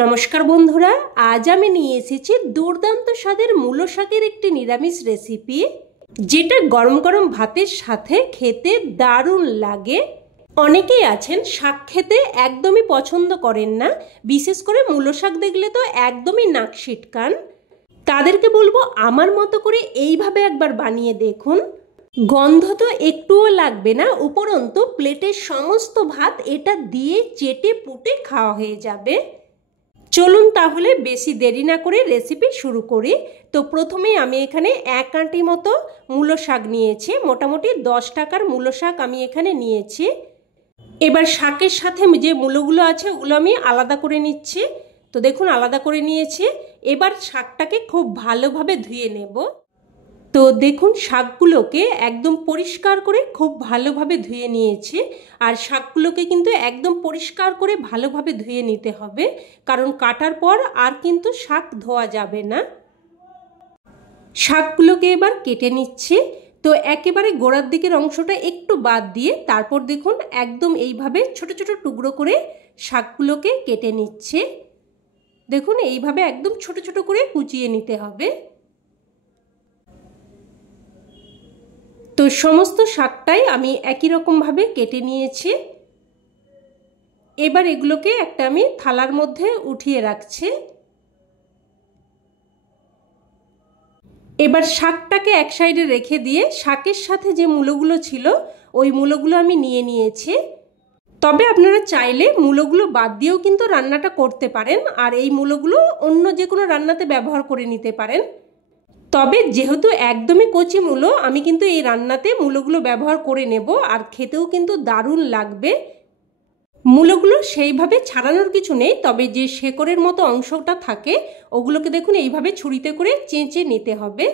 নমস্কার বন্ধুরা, আজ আমি নিয়ে এসেছি দুর্দান্ত স্বাদের মূলো শাকের একটি নিরামিষ রেসিপি, যেটা গরম গরম ভাতের সাথে খেতে দারুণ লাগে। অনেকেই আছেন শাক খেতে একদমই পছন্দ করেন না, বিশেষ করে মূলো শাক দেখলে তো একদমই নাক সিটকান। তাদেরকে বলবো আমার মতো করে এইভাবে একবার বানিয়ে দেখুন। গন্ধ তো একটুও লাগবে না, উপরন্তু প্লেটের সমস্ত ভাত এটা দিয়ে চেটে পুটে খাওয়া হয়ে যাবে। চলুন তাহলে বেশি দেরি না করে রেসিপি শুরু করি। তো প্রথমেই আমি এখানে 1 আঁটি মতো মূলো শাক নিয়েছি, মোটামুটি 10 টাকার মূলো শাক আমি এখানে নিয়েছি। এবার শাকের সাথে যে মূলোগুলো আছে ওগুলো আমি আলাদা করে নিচ্ছি। তো দেখুন আলাদা করে নিয়েছি। এবার শাকটাকে খুব ভালোভাবে ধুয়ে নেব। তো দেখুন শাকগুলোকে একদম পরিষ্কার করে খুব ভালোভাবে ধুয়ে নিয়েছি। আর শাকগুলোকে কিন্তু একদম পরিষ্কার করে ভালোভাবে ধুয়ে নিতে হবে, কারণ কাটার পর আর কিন্তু শাক ধোয়া যাবে না। শাকগুলোকে এবার কেটে নিচ্ছি। তো একেবারে গোড়ার দিকের অংশটা একটু বাদ দিয়ে তারপর দেখুন একদম এইভাবে ছোট ছোট টুকরো করে শাকগুলোকে কেটে নিচ্ছে। দেখুন এইভাবে একদম ছোট ছোট করে কুচিয়ে নিতে হবে। তো সমস্ত শাকটাই আমি একই রকমভাবে কেটে নিয়েছি। এবার এগুলোকে একটা আমি থালার মধ্যে উঠিয়ে রাখছি। এবার শাকটাকে এক সাইডে রেখে দিয়ে শাকের সাথে যে মূলোগুলো ছিল ওই মূলোগুলো আমি নিয়ে নিয়েছি। তবে আপনারা চাইলে মূলোগুলো বাদ দিয়েও কিন্তু রান্নাটা করতে পারেন, আর এই মূলোগুলো অন্য যে কোনো রান্নাতে ব্যবহার করে নিতে পারেন। তবে যেহেতু একদমই কচি মূলো, আমি কিন্তু এই রান্নাতে মূলোগুলো ব্যবহার করে নেব, আর খেতেও কিন্তু দারুণ লাগবে। মূলোগুলো সেইভাবে ছাড়ানোর কিছু নেই, তবে যে শেকড়ের মতো অংশটা থাকে ওগুলোকে দেখুন এইভাবে ছুরিতে করে চেঁচে নিতে হবে।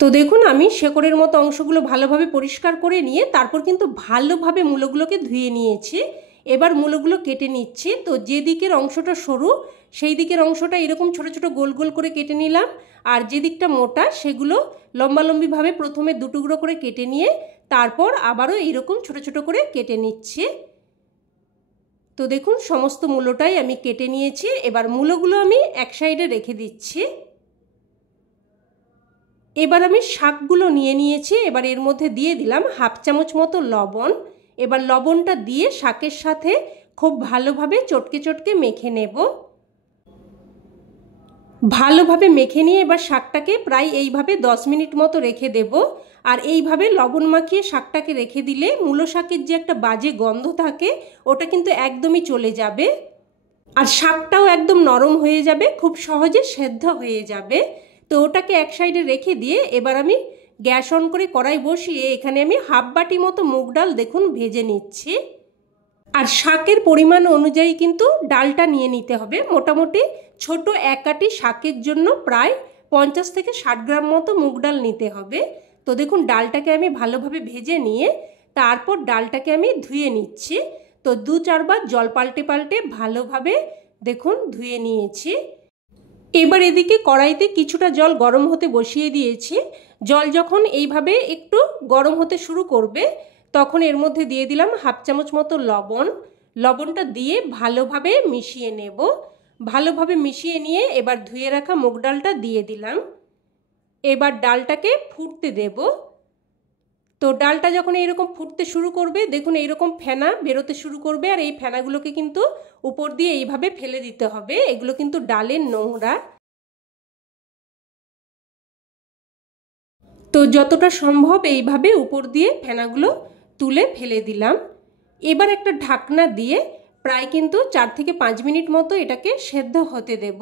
তো দেখুন আমি শেকড়ের মতো অংশগুলো ভালোভাবে পরিষ্কার করে নিয়ে তারপর কিন্তু ভালোভাবে মূলোগুলোকে ধুয়ে নিয়েছি। এবার মূলোগুলো কেটে নিচ্ছি। তো যে দিকের অংশটা সরু সেই দিকের অংশটা এরকম ছোট ছোট গোল গোল করে কেটে নিলাম, আর যে দিকটা মোটা সেগুলো লম্বালম্বিভাবে প্রথমে 2 টুকরো করে কেটে নিয়ে তারপর আবারও এইরকম ছোট ছোট করে কেটে নিচ্ছি। তো দেখুন সমস্ত মূলোটাই আমি কেটে নিয়েছি। এবার মূলোগুলো আমি এক সাইডে রেখে দিচ্ছি। এবার আমি শাকগুলো নিয়ে নিয়েছি। এবার এর মধ্যে দিয়ে দিলাম 1/2 চামচ মতো লবণ। এবার লবণটা দিয়ে শাকের সাথে খুব ভালোভাবে চটকে চটকে মেখে নেব। ভালোভাবে মেখে নিয়ে এবার শাকটাকে প্রায় এইভাবে 10 মিনিট মতো রেখে দেব। আর এইভাবে লবণ মাখিয়ে শাকটাকে রেখে দিলে মূলো শাকের যে একটা বাজে গন্ধ থাকে ওটা কিন্তু একদমই চলে যাবে, আর শাকটাও একদম নরম হয়ে যাবে, খুব সহজে সেদ্ধ হয়ে যাবে। তো ওটাকে এক সাইডে রেখে দিয়ে এবার আমি গ্যাস অন করে কড়াই বসিয়ে এখানে আমি 1/2 বাটি মতো মুগ ডাল দেখুন ভেজে নিচ্ছি। আর শাকের পরিমাণ অনুযায়ী কিন্তু ডালটা নিয়ে নিতে হবে। মোটামুটি ছোট 1 আঁটি শাকের জন্য প্রায় 50 থেকে 60 গ্রাম মতো মুগ ডাল নিতে হবে। তো দেখুন ডালটাকে আমি ভালোভাবে ভেজে নিয়ে তারপর ডালটাকে আমি ধুয়ে নিচ্ছি। তো 2-4 বার জল পাল্টে পাল্টে ভালোভাবে দেখুন ধুয়ে নিয়েছি। এবার এদিকে কড়াইতে কিছুটা জল গরম হতে বসিয়ে দিয়েছি। জল যখন এইভাবে একটু গরম হতে শুরু করবে তখন এর মধ্যে দিয়ে দিলাম 1/2 চামচ মতো লবণ। লবণটা দিয়ে ভালোভাবে মিশিয়ে নেব। ভালোভাবে মিশিয়ে নিয়ে এবার ধুয়ে রাখা মুগ ডালটা দিয়ে দিলাম। এবার ডালটাকে ফুটতে দেব। তো ডালটা যখন এইরকম ফুটতে শুরু করবে দেখুন এইরকম ফেনা বেরোতে শুরু করবে, আর এই ফেনাগুলোকে কিন্তু উপর দিয়ে এইভাবে ফেলে দিতে হবে, এগুলো কিন্তু ডালের নোংরা। তো যতটা সম্ভব এইভাবে উপর দিয়ে ফেনাগুলো তুলে ফেলে দিলাম। এবার একটা ঢাকনা দিয়ে প্রায় কিন্তু 4 থেকে 5 মিনিট মতো এটাকে সেদ্ধ হতে দেব।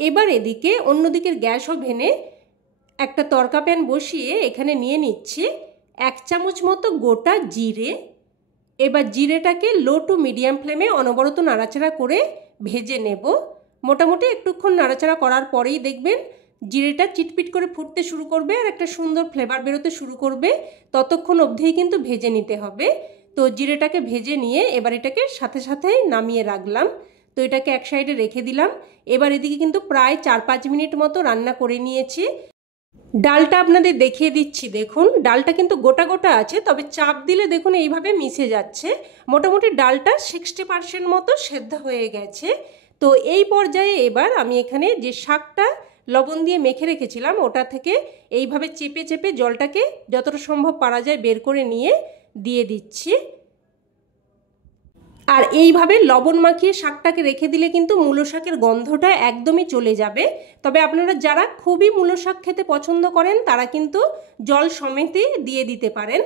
এবার এদিকে অন্যদিকের গ্যাস ওভেনে একটা তড়কা প্যান বসিয়ে এখানে নিয়ে নিচ্ছি 1 চামচ মতো গোটা জিরে। এবার জিরেটাকে লো টু মিডিয়াম ফ্লেমে অনবরত নাড়াচাড়া করে ভেজে নেব। মোটামুটি একটুক্ষণ নাড়াচাড়া করার পরেই দেখবেন জিরেটা চিটপিট করে ফুটতে শুরু করবে আর একটা সুন্দর ফ্লেভার বেরোতে শুরু করবে। ততক্ষণ অবধিই কিন্তু ভেজে নিতে হবে। তো জিরেটাকে ভেজে নিয়ে এবার এটাকে সাথে সাথে নামিয়ে রাখলাম। তো এটাকে এক সাইডে রেখে দিলাম। এবার এদিকে কিন্তু প্রায় 4-5 মিনিট মতো রান্না করে নিয়েছি। ডালটা আপনাদের দেখিয়ে দিচ্ছি, দেখুন ডালটা কিন্তু গোটা গোটা আছে, তবে চাপ দিলে দেখুন এইভাবে মিশে যাচ্ছে। মোটামুটি ডালটা 60% মতো সেদ্ধ হয়ে গেছে। তো এই পর্যায়ে এবার আমি এখানে যে শাকটা লবণ দিয়ে মেখে রেখেছিলাম ওটা থেকে এইভাবে চেপে চেপে জলটাকে যতটা সম্ভব পারা যায় বের করে নিয়ে দিয়ে দিচ্ছি। আর এইভাবে লবণ মাখিয়ে শাকটাকে রেখে দিলে কিন্তু মূলো শাকের গন্ধটা একদমই চলে যাবে। তবে আপনারা যারা খুবই মূলো শাক খেতে পছন্দ করেন তারা কিন্তু জল সমেতে দিয়ে দিতে পারেন।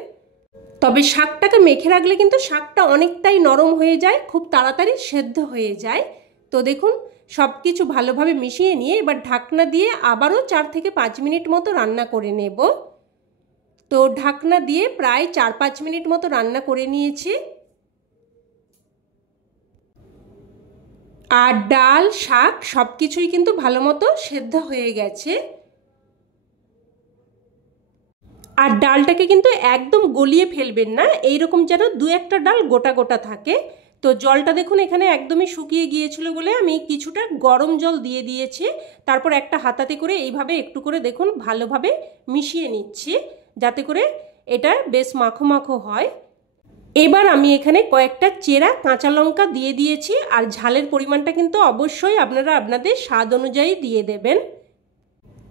তবে শাকটাকে মেখে রাখলে কিন্তু শাকটা অনেকটাই নরম হয়ে যায়, খুব তাড়াতাড়ি সেদ্ধ হয়ে যায়। তো দেখুন সব কিছু ভালোভাবে মিশিয়ে নিয়ে এবার ঢাকনা দিয়ে আবারও 4 থেকে 5 মিনিট মতো রান্না করে নেব। তো ঢাকনা দিয়ে প্রায় 4-5 মিনিট মতো রান্না করে নিয়েছি। আর ডাল শাক সব কিছুই কিন্তু ভালো মতো সেদ্ধ হয়ে গেছে। আর ডালটাকে কিন্তু একদম গলিয়ে ফেলবেন না, এইরকম যেন 2-1টা ডাল গোটা গোটা থাকে। তো জলটা দেখুন এখানে একদমই শুকিয়ে গিয়েছিল বলে আমি কিছুটা গরম জল দিয়ে দিয়েছি। তারপর একটা হাতাতে করে এইভাবে একটু করে দেখুন ভালোভাবে মিশিয়ে নিচ্ছি যাতে করে এটা বেশ মাখো মাখো হয়। এবার আমি এখানে কয়েকটা চেরা কাঁচা লঙ্কা দিয়ে দিয়েছি। আর ঝালের পরিমাণটা কিন্তু অবশ্যই আপনারা আপনাদের স্বাদ অনুযায়ী দিয়ে দেবেন।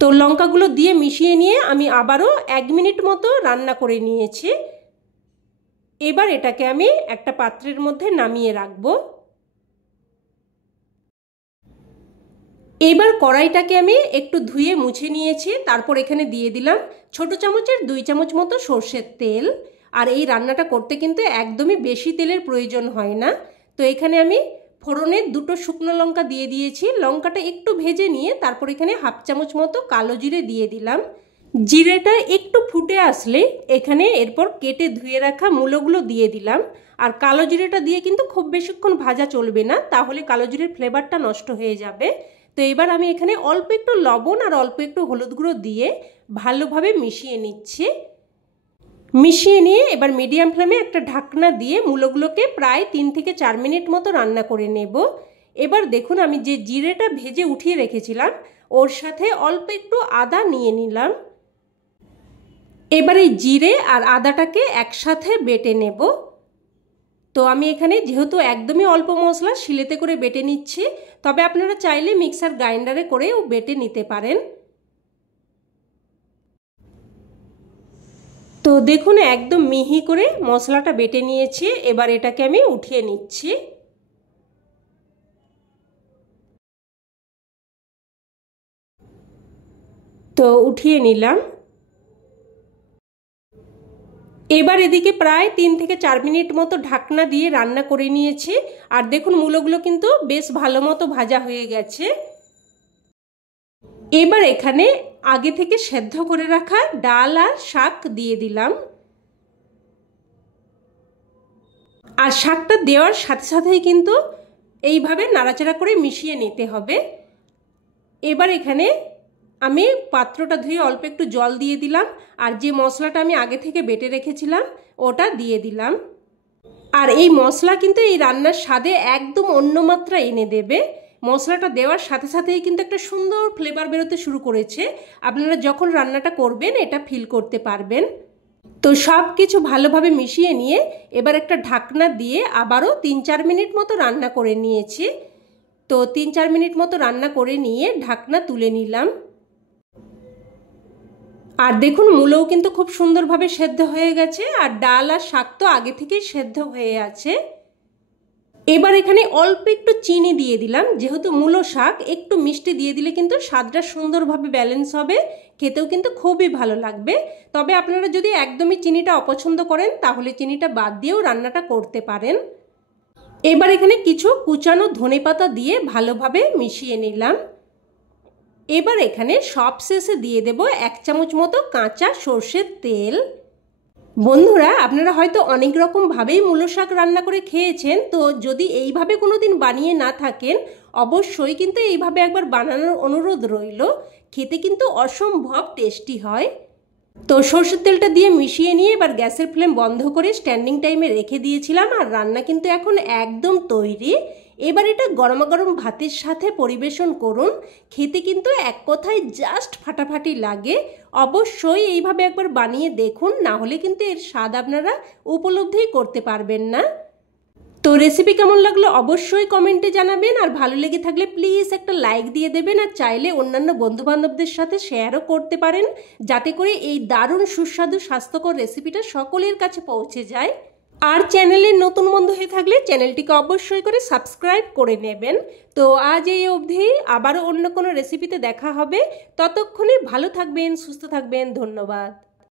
তো লঙ্কাগুলো দিয়ে মিশিয়ে নিয়ে আমি আবারও 1 মিনিট মতো রান্না করে নিয়েছি। এবার এটাকে আমি একটা পাত্রের মধ্যে নামিয়ে রাখব। এবার কড়াইটাকে আমি একটু ধুয়ে মুছে নিয়েছি। তারপর এখানে দিয়ে দিলাম ছোট চামচের 2 চামচ মতো সর্ষের তেল। আর এই রান্নাটা করতে কিন্তু একদমই বেশি তেলের প্রয়োজন হয় না। তো এখানে আমি ফোড়নে 2টো শুকনো লঙ্কা দিয়ে দিয়েছি। লঙ্কাটা একটু ভেজে নিয়ে তারপর এখানে 1/2 চামচ মতো কালো জিরে দিয়ে দিলাম। জিরেটা একটু ফুটে আসলে এখানে এরপর কেটে ধুয়ে রাখা মূলোগুলো দিয়ে দিলাম। আর কালো জিরেটা দিয়ে কিন্তু খুব বেশিক্ষণ ভাজা চলবে না, তাহলে কালো জিরের ফ্লেভারটা নষ্ট হয়ে যাবে। তো এবার আমি এখানে অল্প একটু লবণ আর অল্প একটু হলুদ গুঁড়ো দিয়ে ভালোভাবে মিশিয়ে নিচ্ছি। মিশিয়ে নিয়ে এবার মিডিয়াম ফ্লেমে একটা ঢাকনা দিয়ে মূলোগুলোকে প্রায় 3 থেকে 4 মিনিট মতো রান্না করে নেব। এবার দেখুন আমি যে জিরেটা ভেজে উঠিয়ে রেখেছিলাম ওর সাথে অল্প একটু আদা নিয়ে নিলাম। এবার এই জিরে আর আদাটাকে একসাথে বেটে নেব। তো আমি এখানে যেহেতু একদমই অল্প মশলা শিলেতে করে বেটে নিচ্ছি, তবে আপনারা চাইলে মিক্সার গ্রাইন্ডারে করেও বেটে নিতে পারেন। তো দেখুন একদম মিহি করে মশলাটা বেটে নিয়েছি। এবার এটাকে আমি উঠিয়ে নিচ্ছি। তো উঠিয়ে নিলাম। এবার এদিকে প্রায় 3 থেকে 4 মিনিট মতো ঢাকনা দিয়ে রান্না করে নিয়েছি। আর দেখুন মূলোগুলো কিন্তু বেশ ভালো মতো ভাজা হয়ে গেছে। এবার এখানে আগে থেকে সেদ্ধ করে রাখা ডাল আর শাক দিয়ে দিলাম। আর শাকটা দেওয়ার সাথে সাথেই কিন্তু এইভাবে নাড়াচাড়া করে মিশিয়ে নিতে হবে। এবার এখানে আমি পাত্রটা ধুয়ে অল্প একটু জল দিয়ে দিলাম। আর যে মশলাটা আমি আগে থেকে বেটে রেখেছিলাম ওটা দিয়ে দিলাম। আর এই মশলা কিন্তু এই রান্নার স্বাদে একদম অন্য মাত্রা এনে দেবে। মশলাটা দেওয়ার সাথে সাথেই কিন্তু একটা সুন্দর ফ্লেভার বেরোতে শুরু করেছে। আপনারা যখন রান্নাটা করবেন এটা ফিল করতে পারবেন। তো সব কিছু ভালোভাবে মিশিয়ে নিয়ে এবার একটা ঢাকনা দিয়ে আবারও 3-4 মিনিট মতো রান্না করে নিয়েছি। তো 3-4 মিনিট মতো রান্না করে নিয়ে ঢাকনা তুলে নিলাম। আর দেখুন মূলোও কিন্তু খুব সুন্দরভাবে সেদ্ধ হয়ে গেছে। আর ডাল আর শাক তো আগে থেকেই সেদ্ধ হয়ে আছে। এবার এখানে অল্প একটু চিনি দিয়ে দিলাম, যেহেতু মূলো শাক একটু মিষ্টি দিয়ে দিলে কিন্তু স্বাদটা সুন্দরভাবে ব্যালেন্স হবে, খেতেও কিন্তু খুবই ভালো লাগবে। তবে আপনারা যদি একদমই চিনিটা অপছন্দ করেন তাহলে চিনিটা বাদ দিয়েও রান্নাটা করতে পারেন। এবার এখানে কিছু কুচানো ধনেপাতা দিয়ে ভালোভাবে মিশিয়ে নিলাম। এবার এখানে সবশেষে দিয়ে দেব 1 চামচ মতো কাঁচা সর্ষের তেল। বন্ধুরা আপনারা হয়তো অনেক রকমভাবেই মূলো শাক রান্না করে খেয়েছেন। তো যদি এইভাবে কোনো দিন বানিয়ে না থাকেন অবশ্যই কিন্তু এইভাবে একবার বানানোর অনুরোধ রইল। খেতে কিন্তু অসম্ভব টেস্টি হয়। তো সর্ষের তেলটা দিয়ে মিশিয়ে নিয়ে এবার গ্যাসের ফ্লেম বন্ধ করে স্ট্যান্ডিং টাইমে রেখে দিয়েছিলাম। আর রান্না কিন্তু এখন একদম তৈরি। এবার এটা গরমাগরম ভাতের সাথে পরিবেশন করুন। খেতে কিন্তু এক কথায় জাস্ট ফাটাফাটি লাগে। অবশ্যই এইভাবে একবার বানিয়ে দেখুন, না হলে কিন্তু এর স্বাদ আপনারা উপলব্ধি করতে পারবেন না। তো রেসিপি কেমন লাগলো অবশ্যই কমেন্টে জানাবেন, আর ভালো লেগে থাকলে প্লিজ একটা লাইক দিয়ে দেবেন, আর চাইলে অন্যান্য বন্ধুবান্ধবদের সাথে শেয়ারও করতে পারেন, যাতে করে এই দারুণ সুস্বাদু স্বাস্থ্যকর রেসিপিটা সকলের কাছে পৌঁছে যায়। আর চ্যানেলের নতুন বন্ধু হয়ে থাকলে চ্যানেলটিকে অবশ্যই করে সাবস্ক্রাইব করে নেবেন। তো আজ এই অবধি, আবারও অন্য কোনো রেসিপিতে দেখা হবে। ততক্ষণে ভালো থাকবেন, সুস্থ থাকবেন। ধন্যবাদ।